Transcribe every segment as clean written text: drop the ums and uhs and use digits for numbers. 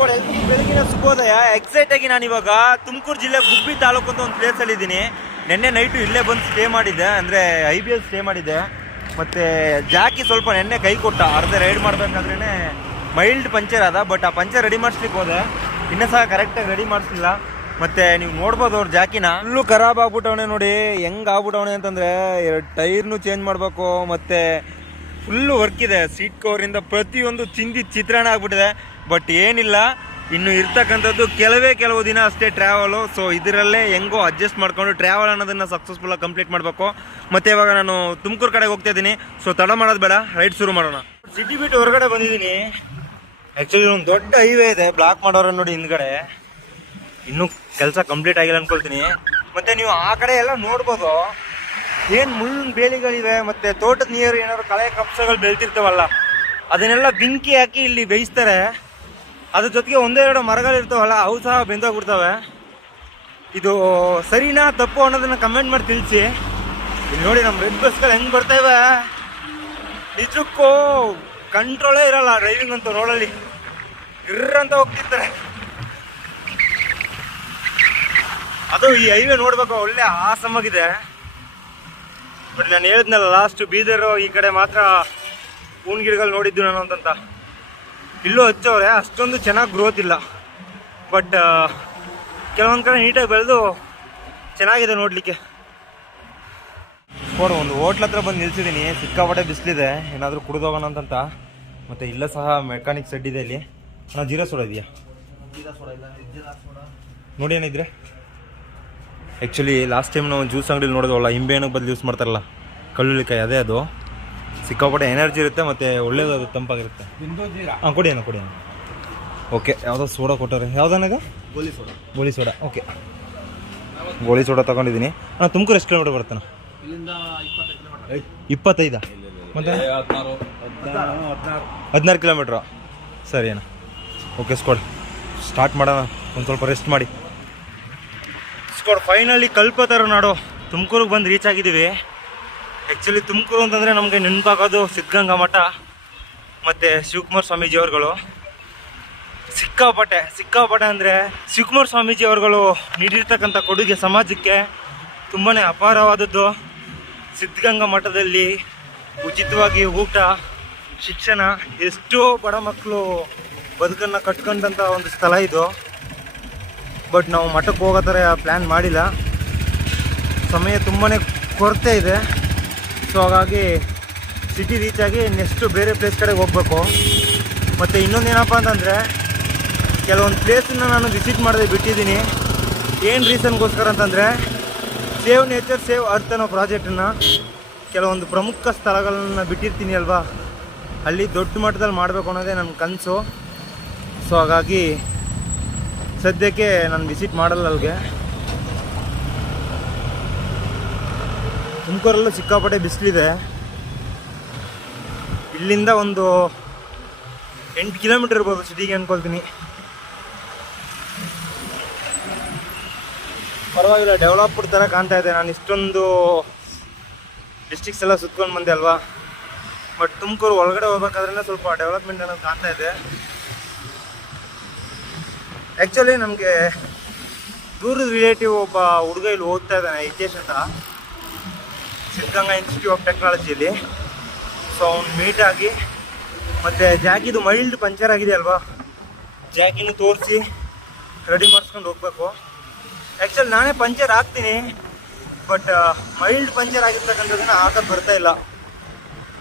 ಬೆಳಗಿನ ಶುಭೋದಯ. ಎಕ್ಸೈಟ್ ಆಗಿ ನಾನು ಇವಾಗ ತುಮಕೂರು ಜಿಲ್ಲೆ ಗುಬ್ಬಿ ತಾಲೂಕು ಅಂತ ಒಂದು ಪ್ಲೇಸ್ ಅಲ್ಲಿ ಇದ್ದೀನಿ. ನಿನ್ನೆ ನೈಟು ಇಲ್ಲೇ ಬಂದು ಸ್ಟೇ ಮಾಡಿದ್ದೆ, ಅಂದರೆ IBL ಸ್ಟೇ ಮಾಡಿದ್ದೆ. ಮತ್ತು ಜಾಕಿ ಸ್ವಲ್ಪ ನೆನ್ನೆ ಕೈ ಕೊಟ್ಟ, ಅರ್ಧ ರೈಡ್ ಮಾಡಬೇಕಾದ್ರೇ ಮೈಲ್ಡ್ ಪಂಚರ್ ಅದ. ಬಟ್ ಆ ಪಂಚರ್ ರೆಡಿ ಮಾಡಿಸ್ಲಿಕ್ಕೆ ಹೋದೆ, ಇನ್ನೂ ಸಹ ಕರೆಕ್ಟಾಗಿ ರೆಡಿ ಮಾಡಿಸ್ಲಿಲ್ಲ. ಮತ್ತು ನೀವು ನೋಡ್ಬೋದು ಅವ್ರ ಜಾಕಿನ ಫುಲ್ಲು ಖರಾಬ್ ಆಗ್ಬಿಟ್ಟವನೆ. ನೋಡಿ ಹೆಂಗೆ ಆಗ್ಬಿಟ್ಟವನೆ ಅಂತಂದರೆ 2 ಟೈರ್ನು ಚೇಂಜ್ ಮಾಡಬೇಕು, ಮತ್ತು ಫುಲ್ಲು ವರ್ಕ್ ಇದೆ. ಸೀಟ್ ಕವರಿಂದ ಪ್ರತಿಯೊಂದು ಚಿಂದಿ ಚಿತ್ರಾಣ ಆಗ್ಬಿಟ್ಟಿದೆ. ಬಟ್ ಏನಿಲ್ಲ, ಇನ್ನು ಇರ್ತಕ್ಕಂಥದ್ದು ಕೆಲವು ದಿನ ಅಷ್ಟೇ ಟ್ರಾವೆಲು. ಸೊ ಇದರಲ್ಲೇ ಹೆಂಗೋ ಅಡ್ಜಸ್ಟ್ ಮಾಡ್ಕೊಂಡು ಟ್ರಾವೆಲ್ ಅನ್ನೋದನ್ನು ಸಕ್ಸಸ್ಫುಲ್ಲಾಗಿ ಕಂಪ್ಲೀಟ್ ಮಾಡಬೇಕು. ಮತ್ತು ಇವಾಗ ನಾನು ತುಮಕೂರು ಕಡೆಗೆ ಹೋಗ್ತಾ ಇದ್ದೀನಿ. ಸೊ ತಡ ಮಾಡೋದು ಬೇಡ, ರೈಡ್ ಶುರು ಮಾಡೋಣ. ಸಿಟಿ ಬಿಟ್ಟು ಹೊರಗಡೆ ಬಂದಿದ್ದೀನಿ. ಆ್ಯಕ್ಚುಲಿ ಒಂದು ದೊಡ್ಡ ಹೈವೇ ಇದೆ, ಬ್ಲಾಕ್ ಮಾಡೋರ ನೋಡಿ ಹಿಂದ್ಗಡೆ. ಇನ್ನೂ ಕೆಲಸ ಕಂಪ್ಲೀಟ್ ಆಗಿಲ್ಲ ಅಂದ್ಕೊಳ್ತೀನಿ. ಮತ್ತು ನೀವು ಆ ಕಡೆ ಎಲ್ಲ ನೋಡ್ಬೋದು, ಏನು ಮುಳ್ಳಿನ ಬೇಲಿಗಳಿವೆ. ಮತ್ತು ತೋಟದ ನೀರು ಏನಾದ್ರು ಕಳೆ ಕಪ್ಸಗಳು ಬೆಳ್ತಿರ್ತಾವಲ್ಲ, ಅದನ್ನೆಲ್ಲ ಬೆಂಕಿ ಹಾಕಿ ಇಲ್ಲಿ ಬೇಯಿಸ್ತಾರೆ. ಅದ್ರ ಜೊತೆಗೆ 1-2 ಮರಗಳಿರ್ತಾವಲ್ಲ, ಅವು ಸಹ ಬೆಂದೋಗ್ಬಿಡ್ತವೆ. ಇದು ಸರಿನಾ ತಪ್ಪು ಅನ್ನೋದನ್ನು ಕಮೆಂಟ್ ಮಾಡಿ ತಿಳಿಸಿ. ಇಲ್ಲಿ ನೋಡಿ ನಮ್ಮ ರೆಡ್ ಬಸ್ಗಳು ಹೆಂಗೆ ಬರ್ತಾಯಿವೆ, ನಿಜಕ್ಕೂ ಕಂಟ್ರೋಲೇ ಇರಲ್ಲ ಡ್ರೈವಿಂಗ್ ಅಂತೂ. ರೋಡಲ್ಲಿ ಗಿರ್ರಂತ ಹೋಗ್ತಿರ್ತಾರೆ. ಅದು ಈ ಹೈವೇ ನೋಡ್ಬೇಕು, ಒಳ್ಳೆ ಆಸಮಾಗಿದೆ. ಬಟ್ ನಾನು ಹೇಳಿದ್ನಲ್ಲ ಲಾಸ್ಟ್ ಬೀದರು ಈ ಕಡೆ ಮಾತ್ರ ಹೂವಿನ ಗಿಡಗಳು ನೋಡಿದ್ದು ನಾನು ಅಂತಂತ. ಇಲ್ಲೂ ಹಚ್ಚವ್ರೆ, ಅಷ್ಟೊಂದು ಚೆನ್ನಾಗಿ ಗ್ರೋತ್ ಇಲ್ಲ. ಬಟ್ ಕೆಲವೊಂದು ಕಡೆ ನೀಟಾಗಿ ಬೆಳೆದು ಚೆನ್ನಾಗಿದೆ ನೋಡಲಿಕ್ಕೆ. ಒಂದು ಹೋಟ್ಲ್ ಹತ್ರ ಬಂದು ನಿಲ್ಸಿದ್ದೀನಿ. ಸಿಕ್ಕಾಪಟ್ಟೆ ಬಿಸಿಲಿದೆ, ಏನಾದರೂ ಕುಡಿದೋಗೋಣ ಅಂತಂತ. ಮತ್ತು ಇಲ್ಲ ಸಹ ಮೆಕ್ಯಾನಿಕ್ ಸೆಡ್ ಇದೆ ಇಲ್ಲಿ. ಜೀರಾ ಸೋಡಾ ಇದೆಯಾ ನೋಡಿ ಏನಿದ್ರೆ. ಆ್ಯಕ್ಚುಲಿ ಲಾಸ್ಟ್ ಟೈಮ್ ನಾವು ಜ್ಯೂಸ್ ಅಂಗಡಿಲಿ ನೋಡೋದವಲ್ಲ, ಹಿಂಬೆಹಣ್ಣು ಬದಲು ಯೂಸ್ ಮಾಡ್ತಾರಲ್ಲ, ಕಳ್ಳುಳ್ಳಿಕಾಯಿ, ಅದೇ ಅದು. ಸಿಕ್ಕಾಪಟ್ಟೆ ಎನರ್ಜಿ ಇರುತ್ತೆ ಮತ್ತು ಒಳ್ಳೇದು, ಅದು ತಂಪಾಗಿರುತ್ತೆ. ಹಾಂ ಕೊಡಿ ಅಣ್ಣ, ಕೊಡಿ ಅಣ್ಣ. ಓಕೆ, ಯಾವುದೋ ಸೋಡಾ ಕೊಟ್ಟವ್ರೆ. ಯಾವುದನ್ನಾಗ ಗೋಲಿ ಸೋಡಾ. ಓಕೆ, ಗೋಲಿ ಸೋಡಾ ತೊಗೊಂಡಿದ್ದೀನಿ. ಅಣ್ಣ ತುಮಕೂರು ಎಷ್ಟು ಕಿಲೋಮೀಟರ್ ಬರ್ತಾನೆ? 25 ಮತ್ತು 16 ಕಿಲೋಮೀಟ್ರು. ಸರಿ ಅಣ್ಣ, ಓಕೆ ಸ್ಕೋಡ್ ಸ್ಟಾರ್ಟ್ ಮಾಡೋಣ. ಒಂದು ಸ್ವಲ್ಪ ರೆಸ್ಟ್ ಮಾಡಿ. ಸ್ಕೋಡ್ ಫೈನಲಿ ಕಲ್ಪತರು ನಾಡು ತುಮಕೂರಿಗೆ ಬಂದು ರೀಚ್ ಆಗಿದ್ದೀವಿ. ಆ್ಯಕ್ಚುಲಿ ತುಮಕೂರು ಅಂತಂದರೆ ನಮಗೆ ನೆನಪಾಗೋದು ಸಿದ್ಧಗಂಗಾ ಮಠ ಮತ್ತು ಶಿವಕುಮಾರ ಸ್ವಾಮೀಜಿಯವ್ರುಗಳು. ಸಿಕ್ಕಾಪಟ್ಟೆ ಅಂದರೆ ಶಿವಕುಮಾರ ಸ್ವಾಮೀಜಿಯವ್ರುಗಳು ನೀಡಿರ್ತಕ್ಕಂಥ ಕೊಡುಗೆ ಸಮಾಜಕ್ಕೆ ತುಂಬಾ ಅಪಾರವಾದದ್ದು. ಸಿದ್ಧಗಂಗಾ ಮಠದಲ್ಲಿ ಉಚಿತವಾಗಿ ಊಟ, ಶಿಕ್ಷಣ, ಎಷ್ಟೋ ಬಡ ಮಕ್ಕಳು ಬದುಕನ್ನು ಕಟ್ಕೊಂಡಂಥ ಒಂದು ಸ್ಥಳ ಇದು. ಬಟ್ ನಾವು ಮಠಕ್ಕೆ ಹೋಗೋ ಥರ ಪ್ಲ್ಯಾನ್ ಮಾಡಿಲ್ಲ, ಸಮಯ ತುಂಬಾ ಕೊರತೆ ಇದೆ. ಸೊ ಹಾಗಾಗಿ ಸಿಟಿ ರೀಚ್ ಆಗಿ ನೆಕ್ಸ್ಟು ಬೇರೆ ಪ್ಲೇಸ್ ಕಡೆಗೆ ಹೋಗಬೇಕು. ಮತ್ತು ಇನ್ನೊಂದೇನಪ್ಪ ಅಂತಂದರೆ, ಕೆಲವೊಂದು ಪ್ಲೇಸನ್ನು ನಾನು ವಿಸಿಟ್ ಮಾಡದೆ ಬಿಟ್ಟಿದ್ದೀನಿ. ಏನು ರೀಸನ್ಗೋಸ್ಕರ ಅಂತಂದರೆ, ಸೇವ್ ನೇಚರ್ ಸೇವ್ ಅರ್ತ್ ಅನ್ನೋ ಪ್ರಾಜೆಕ್ಟನ್ನು ಕೆಲವೊಂದು ಪ್ರಮುಖ ಸ್ಥಳಗಳನ್ನ ಬಿಟ್ಟಿರ್ತೀನಿ ಅಲ್ವಾ, ಅಲ್ಲಿ ದೊಡ್ಡ ಮಟ್ಟದಲ್ಲಿ ಮಾಡಬೇಕು ಅನ್ನೋದೇ ನನ್ನ ಕನಸು. ಸೊ ಹಾಗಾಗಿ ಸದ್ಯಕ್ಕೆ ನಾನು ವಿಸಿಟ್ ಮಾಡಲ್ಲ ಅಲ್ಲಿಗೆ. ತುಮಕೂರಲ್ಲೂ ಸಿಕ್ಕಾಪಟ್ಟೆ ಬಿಸಿಲಿದೆ. ಇಲ್ಲಿಂದ ಒಂದು 8 ಕಿಲೋಮೀಟರ್ ಇರ್ಬೋದು ಸಿಟಿಗೆ ಅಂದ್ಕೊಳ್ತೀನಿ. ಪರವಾಗಿಲ್ಲ, ಡೆವಲಪ್ಡ್ ಥರ ಕಾಣ್ತಾ ಇದೆ. ನಾನು ಇಷ್ಟೊಂದು ಡಿಸ್ಟ್ರಿಕ್ಸ್ ಎಲ್ಲ ಸುತ್ಕೊಂಡು ಬಂದೆ ಅಲ್ವಾ. ಬಟ್ ತುಮಕೂರು ಒಳಗಡೆ ಹೋಗ್ಬೇಕಾದ್ರೆ ಸ್ವಲ್ಪ ಡೆವಲಪ್ಮೆಂಟ್ ಅನ್ನೋದು ಕಾಣ್ತಾ ಇದೆ. ಆ್ಯಕ್ಚುಲಿ ನಮಗೆ ದೂರದ ರಿಲೇಟಿವ್ ಒಬ್ಬ ಹುಡುಗ ಇಲ್ಲಿ ಓದ್ತಾ ಇದ್ದಾನೆ, ಹಿತೇಶ್ ಅಂತ, ಸಿದ್ಧಗಂಗಾ ಇನ್ಸ್ಟಿಟ್ಯೂಟ್ ಆಫ್ ಟೆಕ್ನಾಲಜಿಯಲ್ಲಿ. ಸೊ ಅವ್ನು ಮೀಟ್ ಆಗಿ, ಮತ್ತು ಜಾಕಿದು ಮೈಲ್ಡ್ ಪಂಚರ್ ಆಗಿದೆ ಅಲ್ವಾ, ಜಾಕಿನೂ ತೋರಿಸಿ ರೆಡಿ ಮಾಡಿಸ್ಕೊಂಡು ಹೋಗ್ಬೇಕು. ಆ್ಯಕ್ಚುಲಿ ನಾನೇ ಪಂಚರ್ ಹಾಕ್ತೀನಿ, ಬಟ್ ಮೈಲ್ಡ್ ಪಂಚರ್ ಆಗಿರ್ತಕ್ಕಂಥದ್ದನ್ನು ಹಾಕೋದು ಬರ್ತಾಯಿಲ್ಲ,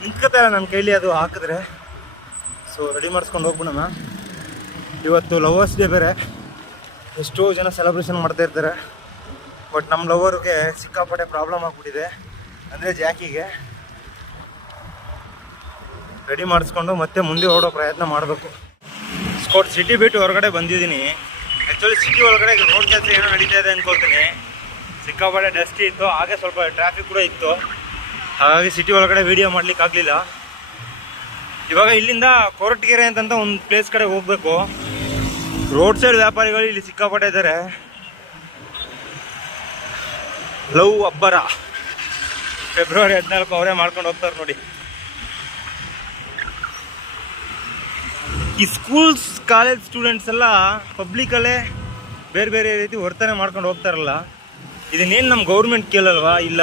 ನಿಂತ್ಕೋತಾ ಇಲ್ಲ ನನ್ನ ಕೈಲಿ ಅದು ಹಾಕಿದ್ರೆ. ಸೊ ರೆಡಿ ಮಾಡಿಸ್ಕೊಂಡು ಹೋಗ್ಬಿಡೋಣ. ಇವತ್ತು ಲವರ್ಸ್ ಡೇ ಬೇರೆ, ಎಷ್ಟೋ ಜನ ಸೆಲೆಬ್ರೇಷನ್ ಮಾಡ್ತಾಯಿರ್ತಾರೆ. ಬಟ್ ನಮ್ಮ ಲವರ್ಗೆ ಸಿಕ್ಕಾಪಟ್ಟೆ ಪ್ರಾಬ್ಲಮ್ ಆಗಿಬಿಟ್ಟಿದೆ, ಅಂದರೆ ಜಾಕಿಗೆ. ರೆಡಿ ಮಾಡಿಸ್ಕೊಂಡು ಮತ್ತೆ ಮುಂದೆ ಓಡೋ ಪ್ರಯತ್ನ ಮಾಡಬೇಕು. ಸ್ಕೋಟ್ ಸಿಟಿ ಬಿಟ್ಟು ಹೊರಗಡೆ ಬಂದಿದ್ದೀನಿ. ಆ್ಯಕ್ಚುಲಿ ಸಿಟಿ ಒಳಗಡೆ ರೋಡ್ ಕೆಲಸ ಏನೋ ನಡೀತಾ ಇದೆ ಅಂದ್ಕೊಳ್ತೀನಿ. ಸಿಕ್ಕಾಪಟ್ಟೆ ಡಸ್ಟಿ ಇತ್ತು, ಹಾಗೆ ಸ್ವಲ್ಪ ಟ್ರಾಫಿಕ್ ಕೂಡ ಇತ್ತು. ಹಾಗಾಗಿ ಸಿಟಿ ಒಳಗಡೆ ವೀಡಿಯೋ ಮಾಡ್ಲಿಕ್ಕೆ ಆಗಲಿಲ್ಲ. ಇವಾಗ ಇಲ್ಲಿಂದ ಕೊರಟಗೆರೆ ಅಂತಂತ ಒಂದು ಪ್ಲೇಸ್ ಕಡೆ ಹೋಗಬೇಕು. ರೋಡ್ ಸೈಡ್ ವ್ಯಾಪಾರಿಗಳು ಇಲ್ಲಿ ಸಿಕ್ಕಾಪಟ್ಟೆ ಇದ್ದಾರೆ. ಲವ್ ಅಬ್ಬರ ಫೆಬ್ರವರಿ 14 ಅವರೇ ಮಾಡ್ಕೊಂಡು ಹೋಗ್ತಾರೆ ನೋಡಿ. ಈ ಕಾಲೇಜ್ ಸ್ಟೂಡೆಂಟ್ಸ್ ಎಲ್ಲ ಪಬ್ಲಿಕಲ್ಲೇ ಬೇರೆ ಬೇರೆ ರೀತಿ ವರ್ತನೆ ಮಾಡ್ಕೊಂಡು ಹೋಗ್ತಾರಲ್ಲ, ಇದನ್ನೇನು ನಮ್ಮ ಗೌರ್ಮೆಂಟ್ ಕೇಳಲ್ವಾ, ಇಲ್ಲ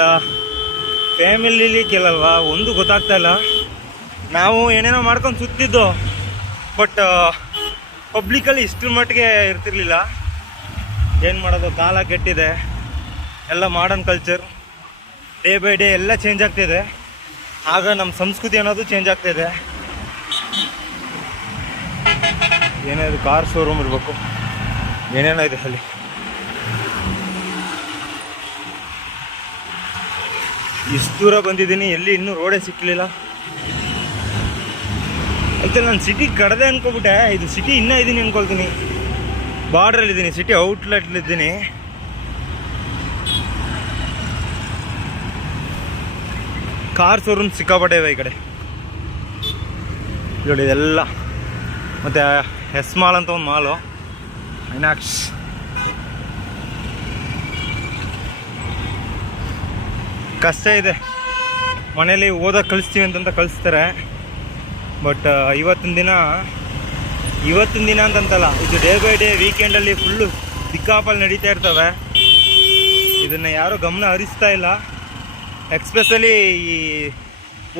ಫ್ಯಾಮಿಲಿಲಿ ಕೇಳಲ್ವಾ, ಒಂದು ಗೊತ್ತಾಗ್ತಾ ಇಲ್ಲ. ನಾವು ಏನೇನೋ ಮಾಡ್ಕೊಂಡು ಸುತ್ತಿದ್ದು, ಬಟ್ ಪಬ್ಲಿಕಲ್ಲಿ ಇಷ್ಟರ ಮಟ್ಟಿಗೆ ಇರ್ತಿರ್ಲಿಲ್ಲ. ಏನು ಮಾಡೋದು, ಕಾಲ ಕೆಟ್ಟಿದೆ, ಎಲ್ಲ modern culture day by day ಎಲ್ಲ ಚೇಂಜ್ ಆಗ್ತಿದೆ. ಆಗ ನಮ್ಮ ಸಂಸ್ಕೃತಿ ಅನ್ನೋದು ಚೇಂಜ್ ಆಗ್ತಾಯಿದೆ. ಏನಾದ್ರು ಕಾರ್ ಶೋರೂಮ್ ಇರಬೇಕು, ಏನೇನೋ ಇದೆ ಅಲ್ಲಿ. ಇಷ್ಟು ದೂರ ಬಂದಿದ್ದೀನಿ, ಎಲ್ಲಿ ಇನ್ನೂ ರೋಡೇ ಸಿಕ್ಕಲಿಲ್ಲ. ಆಯ್ತಲ್ಲ, ನಾನು ಸಿಟಿ ಕಡದೆ ಅನ್ಕೊಬಿಟ್ಟೆ. ಇದು ಸಿಟಿ ಇನ್ನೂ ಇದ್ದೀನಿ ಅನ್ಕೊಳ್ತೀನಿ. ಬಾರ್ಡ್ರಲ್ಲಿದ್ದೀನಿ, ಸಿಟಿ ಔಟ್ಲೆಟ್ಲಿದ್ದೀನಿ. ಕಾರ್ ಶೋರೂಮ್ ಸಿಕ್ಕಾಪಟ್ಟೆ ಇವೆ ಈ ಕಡೆ ನೋಡಿ. ಇದೆಲ್ಲ ಮತ್ತು ಎಸ್ ಮಾಲ್ ಅಂತ ಒಂದು ಮಾಲು, ಐನಾಕ್ಸ್. ಕಷ್ಟ ಇದೆ, ಮನೇಲಿ ಓದೋಕೆ ಕಳಿಸ್ತೀವಿ ಅಂತಂತ ಕಳಿಸ್ತಾರೆ. ಬಟ್ ಇವತ್ತಿನ ದಿನ ಅಂತಂತಲ್ಲ, ಇದು ಡೇ ಬೈ ಡೇ ವೀಕೆಂಡಲ್ಲಿ ಫುಲ್ಲು ಸಿಕ್ಕಾಪಲ್ಲಿ ನಡೀತಾ ಇರ್ತವೆ. ಇದನ್ನು ಯಾರೂ ಗಮನ ಹರಿಸ್ತಾ ಇಲ್ಲ. ಎಕ್ಸ್ಪೆಷಲಿ ಈ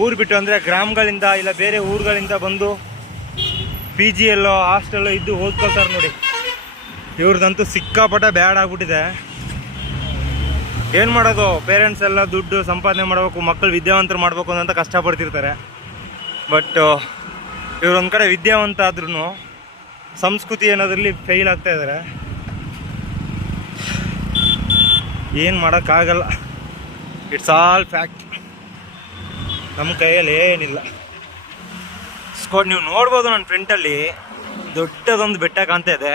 ಊರು ಬಿಟ್ಟು, ಅಂದರೆ ಗ್ರಾಮಗಳಿಂದ ಇಲ್ಲ ಬೇರೆ ಊರುಗಳಿಂದ ಬಂದು ಪಿ ಜಿ ಎಲ್ಲೋ ಹಾಸ್ಟೆಲ್ಲೋ ಇದ್ದು ಓದ್ಕೊಳ್ತಾರೆ ನೋಡಿ. ಇವ್ರದ್ದಂತೂ ಸಿಕ್ಕಾಪಟ್ಟೆ ಬ್ಯಾಡ್ ಆಗ್ಬಿಟ್ಟಿದೆ. ಏನು ಮಾಡೋದು, ಪೇರೆಂಟ್ಸ್ ಎಲ್ಲ ದುಡ್ಡು ಸಂಪಾದನೆ ಮಾಡಬೇಕು, ಮಕ್ಕಳು ವಿದ್ಯಾವಂತರು ಮಾಡಬೇಕು ಅಂತ ಕಷ್ಟಪಡ್ತಿರ್ತಾರೆ. ಬಟ್ ಇವ್ರೊಂದು ಕಡೆ ವಿದ್ಯಾವಂತ ಆದ್ರೂ ಸಂಸ್ಕೃತಿ ಅನ್ನೋದ್ರಲ್ಲಿ ಫೇಲ್ ಆಗ್ತಾ ಇದ್ದಾರೆ. ಏನು ಮಾಡೋಕ್ಕಾಗಲ್ಲ, ಇಟ್ಸ್ ಆಲ್ ಫ್ಯಾಕ್ಟ್. ನಮ್ಮ ಕೈಯಲ್ಲಿ ಏನಿಲ್ಲ. ಸ್ಕೋಡ್ ನೀವು ನೋಡ್ಬೋದು, ನನ್ನ ಫ್ರಂಟಲ್ಲಿ ದೊಡ್ಡದೊಂದು ಬೆಟ್ಟ ಕಾಣ್ತಾ ಇದೆ.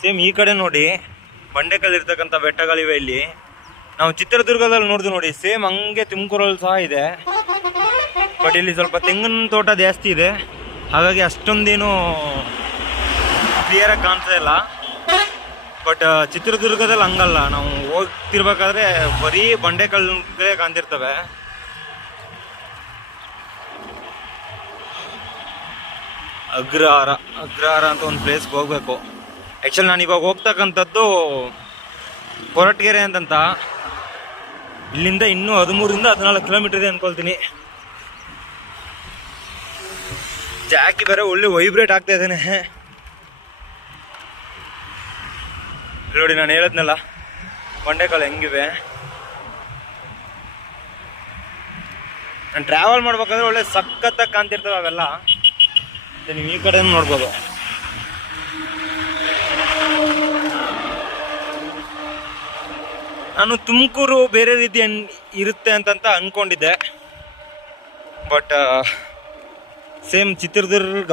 ಸೇಮ್ ಈ ಕಡೆ ನೋಡಿ, ಬಂಡೆಕಲ್ಲು ಇರ್ತಕ್ಕಂಥ ಬೆಟ್ಟಗಳಿವೆ ಇಲ್ಲಿ. ನಾವು ಚಿತ್ರದುರ್ಗದಲ್ಲಿ ನೋಡಿದ್ವಿ ನೋಡಿ, ಸೇಮ್ ಹಂಗೆ ತುಮಕೂರಲ್ಲಿ ಸಹ ಇದೆ. ಬಟ್ ಇಲ್ಲಿ ಸ್ವಲ್ಪ ತೆಂಗಿನ ತೋಟ ಜಾಸ್ತಿ ಇದೆ, ಹಾಗಾಗಿ ಅಷ್ಟೊಂದೇನು ಕ್ಲಿಯರಾಗಿ ಕಾಣ್ತಾ ಇಲ್ಲ. ಬಟ್ ಚಿತ್ರದುರ್ಗದಲ್ಲಿ ಹಂಗಲ್ಲ, ನಾವು ಹೋಗ್ತಿರ್ಬೇಕಾದ್ರೆ ಬರೀ ಬಂಡೆಕಲ್ಲುಗಳೇ ಕಾಣ್ತಿರ್ತವೆ. ಅಗ್ರಹಾರ ಅಂತ ಒಂದು ಪ್ಲೇಸ್ಗೆ ಹೋಗ್ಬೇಕು. ಆ್ಯಕ್ಚುಲಿ ನಾನು ಇವಾಗ ಹೋಗ್ತಕ್ಕಂಥದ್ದು ಕೊರಟಗೆರೆ ಅಂತಂತ. ಇಲ್ಲಿಂದ ಇನ್ನೂ 13-14 ಕಿಲೋಮೀಟರ್ ಇದೆ ಅನ್ಕೊಳ್ತೀನಿ. ಜಾಕಿ ಬೇರೆ ಒಳ್ಳೆ ವೈಬ್ರೇಟ್ ಆಗ್ತಾ ಇದ್ದೇನೆ ನೋಡಿ. ನಾನು ಹೇಳದ್ನಲ್ಲ, ಬಂಡೆಕಾಲು ಹೆಂಗಿವೆ. ನಾನು ಟ್ರಾವೆಲ್ ಮಾಡ್ಬೇಕಾದ್ರೆ ಒಳ್ಳೆ ಸಖತ್ತಾಗಿ ಕಾಣ್ತಿರ್ತವೆ ಅವೆಲ್ಲ. ನೀವು ಈ ಕಡೆ ನೋಡ್ಬೋದು. ನಾನು ತುಮಕೂರು ಬೇರೆ ರೀತಿ ಇರುತ್ತೆ ಅಂತಂತ ಅಂದ್ಕೊಂಡಿದ್ದೆ. ಬಟ್ ಸೇಮ್ ಚಿತ್ರದುರ್ಗ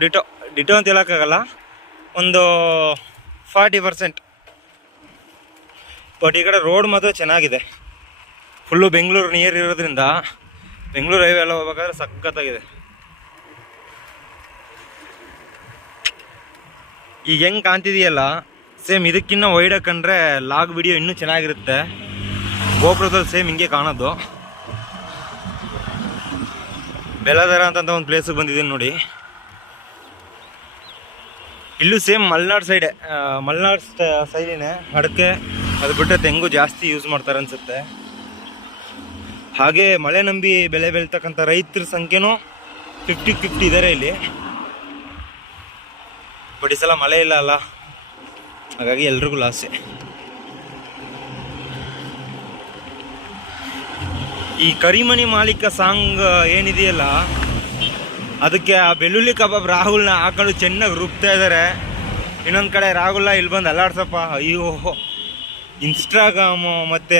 ಡಿಟೋ ಅಂತ ಹೇಳೋಕ್ಕಾಗಲ್ಲ, ಒಂದು 40%. ಬಟ್ ಈ ಕಡೆ ರೋಡ್ ಮಾತ್ರ ಚೆನ್ನಾಗಿದೆ. ಫುಲ್ಲು ಬೆಂಗಳೂರು ನಿಯರ್ ಇರೋದ್ರಿಂದ ಬೆಂಗಳೂರು ಹೈವೇ ಎಲ್ಲ ಹೋಗ್ಬೇಕಾದ್ರೆ ಸಖತ್ತಾಗಿದೆ. ಈಗ ಹೆಂಗೆ ಕಾಣ್ತಿದೆಯಲ್ಲ, ಸೇಮ್ ಇದಕ್ಕಿನ್ನ ವೈಡಾಗಿ ಕಂಡ್ರೆ ಲಾಗ್ ವಿಡಿಯೋ ಇನ್ನೂ ಚೆನ್ನಾಗಿರುತ್ತೆ. ಗೋಪುರದಲ್ಲಿ ಸೇಮ್ ಹಿಂಗೆ ಕಾಣೋದು. ಬೆಲದರ ಅಂತಂತ ಒಂದು ಪ್ಲೇಸಿಗೆ ಬಂದಿದ್ದೀನಿ ನೋಡಿ. ಇಲ್ಲೂ ಸೇಮ್ ಮಲೆನಾಡು ಸೈಡೇ, ಮಲೆನಾಡು ಸೈಡಿನೇ. ಅಡಿಕೆ ಅದು ಬಿಟ್ಟರೆ ತೆಂಗು ಜಾಸ್ತಿ ಯೂಸ್ ಮಾಡ್ತಾರೆ ಅನಿಸುತ್ತೆ. ಹಾಗೆ ಮಳೆ ನಂಬಿ ಬೆಳೆ ಬೆಳೀತಕ್ಕಂಥ ರೈತರ ಸಂಖ್ಯೆನೂ 50-50 ಇದ್ದಾರೆ ಇಲ್ಲಿ. ಬಟ್ ಈ ಸಲ ಮಳೆ ಇಲ್ಲ ಅಲ್ಲ, ಹಾಗಾಗಿ ಎಲ್ರಿಗೂ ಲಾಸೆ. ಈ ಕರಿಮಣಿ ಮಾಲೀಕ ಸಾಂಗ್ ಏನಿದೆಯಲ್ಲ, ಅದಕ್ಕೆ ಆ ಬೆಳ್ಳುಳ್ಳಿ ಕಬಾಬ್ ರಾಹುಲ್ನ ಹಾಕೊಂಡು ಚೆನ್ನಾಗಿ ರುಬ್ತಾ ಇದ್ದಾರೆ. ಇನ್ನೊಂದು ಕಡೆ ರಾಹುಲ್ನ ಇಲ್ಲಿ ಬಂದು ಅಲ್ಲಾಡ್ಸಪ್ಪ. ಅಯ್ಯೋ, ಇನ್ಸ್ಟಾಗ್ರಾಮು ಮತ್ತು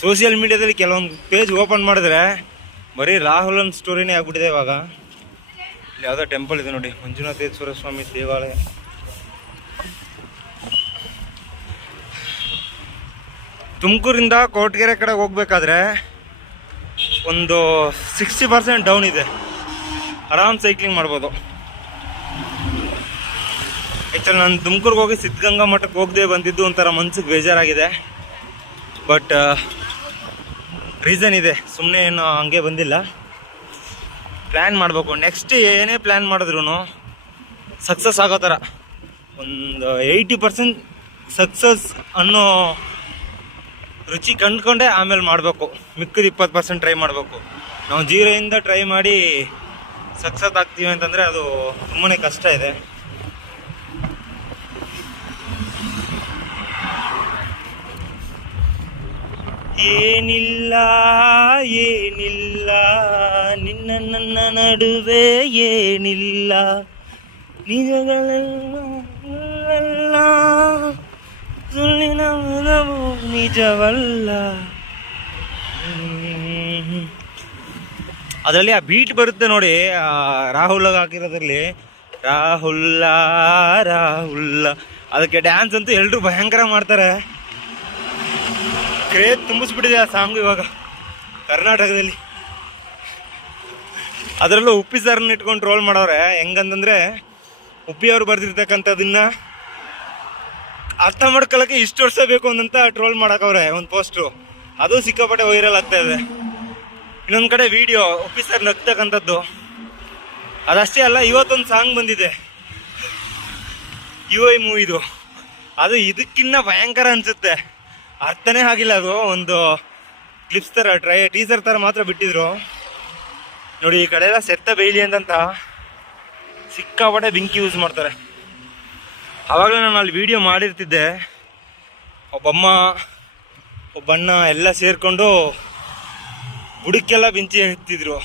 ಸೋಷಿಯಲ್ ಮೀಡಿಯಾದಲ್ಲಿ ಕೆಲವೊಂದು ಪೇಜ್ ಓಪನ್ ಮಾಡಿದ್ರೆ ಬರೀ ರಾಹುಲನ್ ಸ್ಟೋರಿನೇ ಆಗ್ಬಿಟ್ಟಿದೆ ಇವಾಗ. ಇಲ್ಲಿ ಯಾವುದೋ ಟೆಂಪಲ್ ಇದೆ ನೋಡಿ, ಮಂಜುನಾಥೇಶ್ವರ ಸ್ವಾಮಿ ದೇವಾಲಯ. ತುಮಕೂರಿಂದ ಕೊರಟಗೆರೆ ಕಡೆ ಹೋಗ್ಬೇಕಾದ್ರೆ ಒಂದು 60% ಡೌನ್ ಇದೆ, ಆರಾಮ್ ಸೈಕ್ಲಿಂಗ್ ಮಾಡ್ಬೋದು. ಆ್ಯಕ್ಚುಲಿ ನಾನು ತುಮಕೂರಿಗೆ ಹೋಗಿ ಸಿದ್ಧಗಂಗಾ ಮಠಕ್ಕೆ ಹೋಗದೆ ಬಂದಿದ್ದು ಒಂಥರ ಮನ್ಸಿಗೆ ಬೇಜಾರಾಗಿದೆ. ಬಟ್ ರೀಸನ್ ಇದೆ, ಸುಮ್ಮನೆ ಏನು ಹಂಗೆ ಬಂದಿಲ್ಲ. ಪ್ಲ್ಯಾನ್ ಮಾಡಬೇಕು. ನೆಕ್ಸ್ಟ್ ಏನೇ ಪ್ಲ್ಯಾನ್ ಮಾಡಿದ್ರು ಸಕ್ಸಸ್ ಆಗೋ ಥರ ಒಂದು 80% ಸಕ್ಸಸ್ ಅನ್ನೋ ರುಚಿ ಕಂಡ್ಕೊಂಡೆ ಆಮೇಲೆ ಮಾಡಬೇಕು. ಮಿಕ್ಕಿದ 20% ಟ್ರೈ ಮಾಡಬೇಕು. ನಾವು ಜೀರೋಯಿಂದ ಟ್ರೈ ಮಾಡಿ ಸಕ್ಸಸ್ ಆಗ್ತೀವಿ ಅಂತಂದರೆ ಅದು ತುಂಬಾ ಕಷ್ಟ ಇದೆ. ಏನಿಲ್ಲ ಏನಿಲ್ಲ ನಿನ್ನ ನನ್ನ ನಡುವೆ ಏನಿಲ್ಲ ನಿಜಗಳೆಲ್ಲ ಸುಳ್ಳಿನ ನಿಜವಲ್ಲ. ಅದರಲ್ಲಿ ಆ ಬೀಟ್ ಬರುತ್ತೆ ನೋಡಿ, ರಾಹುಲ್ ಹಾಕಿರೋದ್ರಲ್ಲಿ ರಾಹುಲ್ಲ ರಾಹುಲ್ಲ, ಅದಕ್ಕೆ ಡ್ಯಾನ್ಸ್ ಅಂತೂ ಎಲ್ಲರೂ ಭಯಂಕರ ಮಾಡ್ತಾರೆ. ಕ್ರೇಜ್ ತುಂಬಿಸ್ಬಿಟ್ಟಿದೆ ಆ ಸಾಂಗು ಇವಾಗ ಕರ್ನಾಟಕದಲ್ಲಿ. ಅದರಲ್ಲೂ ಉಪ್ಪಿ ಸರ್ನ ಇಟ್ಕೊಂಡು ಟ್ರೋಲ್ ಮಾಡೋರೆ. ಹೆಂಗಂತಂದರೆ ಉಪ್ಪಿಯವರು ಬರೆದಿರ್ತಕ್ಕಂಥದ್ದನ್ನ ಅರ್ಥ ಮಾಡ್ಕೊಳ್ಳೋಕ್ಕೆ ಇಷ್ಟು ವರ್ಷ ಬೇಕು ಅಂತ ಟ್ರೋಲ್ ಮಾಡೋಕವ್ರೆ ಒಂದು ಪೋಸ್ಟು. ಅದು ಸಿಕ್ಕಾಪಟ್ಟೆ ವೈರಲ್ ಆಗ್ತಾ ಇದೆ. ಇನ್ನೊಂದು ಕಡೆ ವಿಡಿಯೋ ಉಪ್ಪಿ ಸರ್ ನಗ್ತಕ್ಕಂಥದ್ದು. ಅದಷ್ಟೇ ಅಲ್ಲ, ಇವತ್ತೊಂದು ಸಾಂಗ್ ಬಂದಿದೆ UI ಮೂವಿದು, ಅದು ಇದಕ್ಕಿನ್ನ ಭಯಂಕರ ಅನಿಸುತ್ತೆ. ಅರ್ಥನೇ ಆಗಿಲ್ಲ. ಅದು ಒಂದು ಕ್ಲಿಪ್ಸ್ ಥರ ಟೀಸರ್ ಥರ ಮಾತ್ರ ಬಿಟ್ಟಿದ್ರು ನೋಡಿ. ಈ ಕಡೆ ಎಲ್ಲ ಸೆತ್ತ ಬೇಯ್ಲಿ ಅಂತಂತ ಸಿಕ್ಕಾಪಟ್ಟೆ ಬೆಂಕಿ ಯೂಸ್ ಮಾಡ್ತಾರೆ. ಆವಾಗಲೇ ನಾನು ಅಲ್ಲಿ ವಿಡಿಯೋ ಮಾಡಿರ್ತಿದ್ದೆ. ಒಬ್ಬಣ್ಣ ಎಲ್ಲ ಸೇರಿಕೊಂಡು ಬುಡಕ್ಕೆಲ್ಲ ಬೆಂಕಿ ಎತ್ತಿದ್ರು.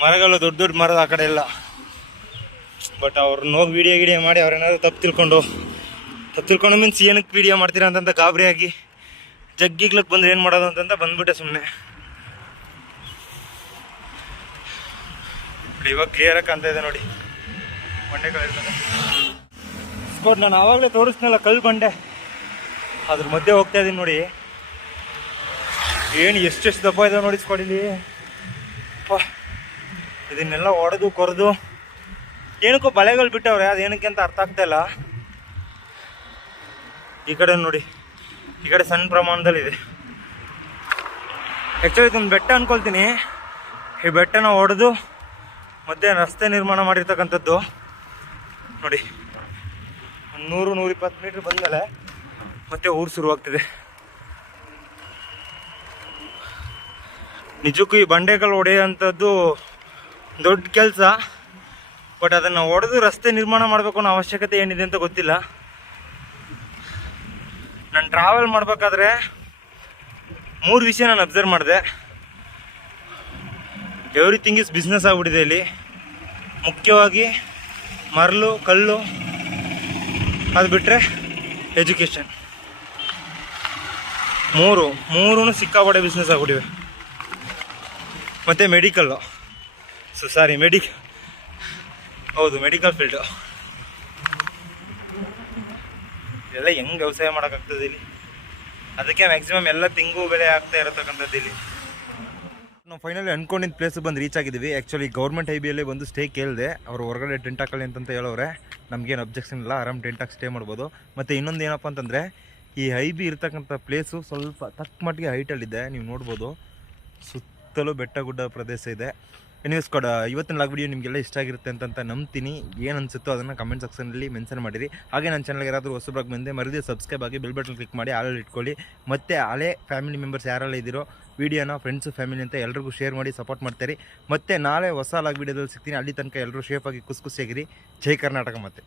ಮರಗಳು ದೊಡ್ಡ ದೊಡ್ಡ ಮರದ ಆ ಕಡೆ ಎಲ್ಲ. ಬಟ್ ಅವ್ರನ್ನ ಹೋಗಿ ವಿಡಿಯೋ ಮಾಡಿ ಅವ್ರೇನಾದ್ರು ತಪ್ಪು ತಿಳ್ಕೊಂಡು ಮೀನ್ಸ್ ಏನಕ್ಕೆ ವಿಡಿಯೋ ಮಾಡ್ತೀರಾ ಅಂತಂತ ಗಾಬರಿಯಾಗಿ ಜಗ್ಗಿಗ್ಲಕ್ಕೆ ಬಂದ್ರೆ ಏನು ಮಾಡೋದು ಅಂತಂತ ಬಂದ್ಬಿಟ್ಟೆ ಸುಮ್ಮನೆ. ಇವಾಗ ಕ್ಲಿಯರಾಗಿ ಕಾಣ್ತಾ ಇದೆ ನೋಡಿ ಬಂಡೆಗಳಿರ್ತದೆ. ಸ್ಪಾಟ್ ನಾನು ಆವಾಗಲೇ ತೋರಿಸ್ನಲ್ಲ ಕಲ್ಲು ಬಂಡೆ, ಅದ್ರ ಮಧ್ಯೆ ಹೋಗ್ತಾ ಇದ್ದೀನಿ ನೋಡಿ. ಏನು ಎಷ್ಟೆಷ್ಟು ದಪ್ಪ ಇದಾವೆ ನೋಡಿ ಸ್ಪಾಟಿಲಿ. ಇದನ್ನೆಲ್ಲ ಹೊಡೆದು ಕೊರೆದು ಏನಕ್ಕೋ ಬಳೆಗಳು ಬಿಟ್ಟವ್ರೆ, ಅದು ಏನಕ್ಕೆ ಅಂತ ಅರ್ಥ ಆಗ್ತಾ ಇಲ್ಲ. ಈ ಕಡೆ ನೋಡಿ, ಈ ಕಡೆ ಸಣ್ಣ ಪ್ರಮಾಣದಲ್ಲಿದೆ. ಆ್ಯಕ್ಚುಲಿ ಇದೊಂದು ಬೆಟ್ಟ ಅನ್ಕೊಳ್ತೀನಿ. ಈ ಬೆಟ್ಟನ ಹೊಡೆದು ಮತ್ತೆ ರಸ್ತೆ ನಿರ್ಮಾಣ ಮಾಡಿರ್ತಕ್ಕಂಥದ್ದು ನೋಡಿ. 100-120 ಮೀಟ್ರ್ ಬಂದಮೇಲೆ ಮತ್ತೆ ಊರು ಶುರುವಾಗ್ತಿದೆ. ನಿಜಕ್ಕೂ ಈ ಬಂಡೆಗಳು ಹೊಡೆಯೋಂಥದ್ದು ದೊಡ್ಡ ಕೆಲಸ. ಬಟ್ ಅದನ್ನು ಹೊಡೆದು ರಸ್ತೆ ನಿರ್ಮಾಣ ಮಾಡಬೇಕು ಅನ್ನೋ ಅವಶ್ಯಕತೆ ಏನಿದೆ ಅಂತ ಗೊತ್ತಿಲ್ಲ. ನಾನು ಟ್ರಾವೆಲ್ ಮಾಡಬೇಕಾದ್ರೆ 3 ವಿಷಯ ನಾನು ಅಬ್ಸರ್ವ್ ಮಾಡಿದೆ. ಎವ್ರಿಥಿಂಗ್ ಇಸ್ ಬಿಸ್ನೆಸ್ ಆಗಿಬಿಟ್ಟಿದೆ ಇಲ್ಲಿ. ಮುಖ್ಯವಾಗಿ ಮರಳು, ಕಲ್ಲು, ಅದು ಬಿಟ್ಟರೆ ಎಜುಕೇಷನ್. ಮೂರೂ ಸಿಕ್ಕಾಪಟ್ಟೆ ಬಿಸ್ನೆಸ್ ಆಗ್ಬಿಟ್ಟಿವೆ. ಮತ್ತು ಮೆಡಿಕಲ್ಲು, ಹೌದು ಮೆಡಿಕಲ್ ಫೀಲ್ಡು. ಎಲ್ಲ ಹೆಂಗೆ ವ್ಯವಸಾಯ ಮಾಡೋಕ್ಕಾಗ್ತದೆ ಇಲ್ಲಿ. ಅದಕ್ಕೆ ಮ್ಯಾಕ್ಸಿಮಮ್ ಎಲ್ಲ ತಿಂಗು ಬೆಲೆ ಆಗ್ತಾ ಇರತಕ್ಕಂಥದ್ದು ಇಲ್ಲಿ. ನಾವು ಫೈನಲಿ ಅನ್ಕೊಂಡಿದ್ದ ಪ್ಲೇಸ್ ಬಂದು ರೀಚ್ ಆಗಿದ್ದೀವಿ. ಆ್ಯಕ್ಚುಲಿ ಗೌರ್ಮೆಂಟ್ ಹೈಬಿಯಲ್ಲೇ ಬಂದು ಸ್ಟೇ ಕೇಳಿದೆ. ಅವರು ಹೊರಗಡೆ ಟೆಂಟ್ ಹಾಕಲಿ ಅಂತ ಹೇಳೋರೆ. ನಮಗೇನು ಅಬ್ಜೆಕ್ಷನ್ ಇಲ್ಲ, ಆರಾಮ್ ಟೆಂಟ್ ಹಾಕಿ ಸ್ಟೇ ಮಾಡ್ಬೋದು. ಮತ್ತು ಇನ್ನೊಂದು ಏನಪ್ಪ ಅಂತಂದರೆ, ಈ ಹೈಬಿ ಇರ್ತಕ್ಕಂಥ ಪ್ಲೇಸು ಸ್ವಲ್ಪ ತಕ್ಕ ಮಟ್ಟಿಗೆ ಹೈಟಲ್ಲಿದೆ. ನೀವು ನೋಡ್ಬೋದು, ಸುತ್ತಲೂ ಬೆಟ್ಟ ಗುಡ್ಡ ಪ್ರದೇಶ ಇದೆ. ಎನಿವೇಸ್ ಇವತ್ತಿನ ಲಾಗ್ ವಿಡಿಯೋ ನಿಮಗೆಲ್ಲ ಇಷ್ಟ ಆಗಿರುತ್ತೆ ಅಂತ ನಂಬ್ತೀನಿ. ಏನು ಅನಿಸುತ್ತೋ ಅದನ್ನು ಕಮೆಂಟ್ ಸೆಕ್ಷನಲ್ಲಿ ಮೆನ್ಷನ್ ಮಾಡಿರಿ. ಹಾಗೆ ನನ್ನ ಚಾನಲ್ಗೆ ಯಾರಾದರೂ ಹೊಸಬ್ರಾಗಿ ಬಂದೆ ಮರದೇ ಸಬ್ಸ್ಕ್ರೈಬ್ ಆಗಿ ಬೆಲ್ ಬಟನ್ ಕ್ಲಿಕ್ ಮಾಡಿ ಆಲಲ್ಲಿ ಇಟ್ಕೊಳ್ಳಿ. ಮತ್ತು ಹಳೆ ಫ್ಯಾಮಿಲಿ ಮೆಂಬರ್ಸ್ ಯಾರೆಲ್ಲ ಇದ್ದೀರೋ ವಿಡಿಯೋನ ಫ್ರೆಂಡ್ಸು ಫ್ಯಾಮಿಲಿ ಅಂತ ಎಲ್ರಿಗೂ ಶೇರ್ ಮಾಡಿ ಸಪೋರ್ಟ್ ಮಾಡ್ತೀರಿ. ಮತ್ತು ನಾಳೆ ಹೊಸ ಲಾಗ್ ವಿಡಿಯೋದಲ್ಲಿ ಸಿಗ್ತೀನಿ. ಅಲ್ಲಿ ತನಕ ಎಲ್ಲರೂ ಸೇಫಾಗಿ ಖುಷಿಯಾಗಿರಿ. ಜೈ ಕರ್ನಾಟಕ. ಮತ್ತೆ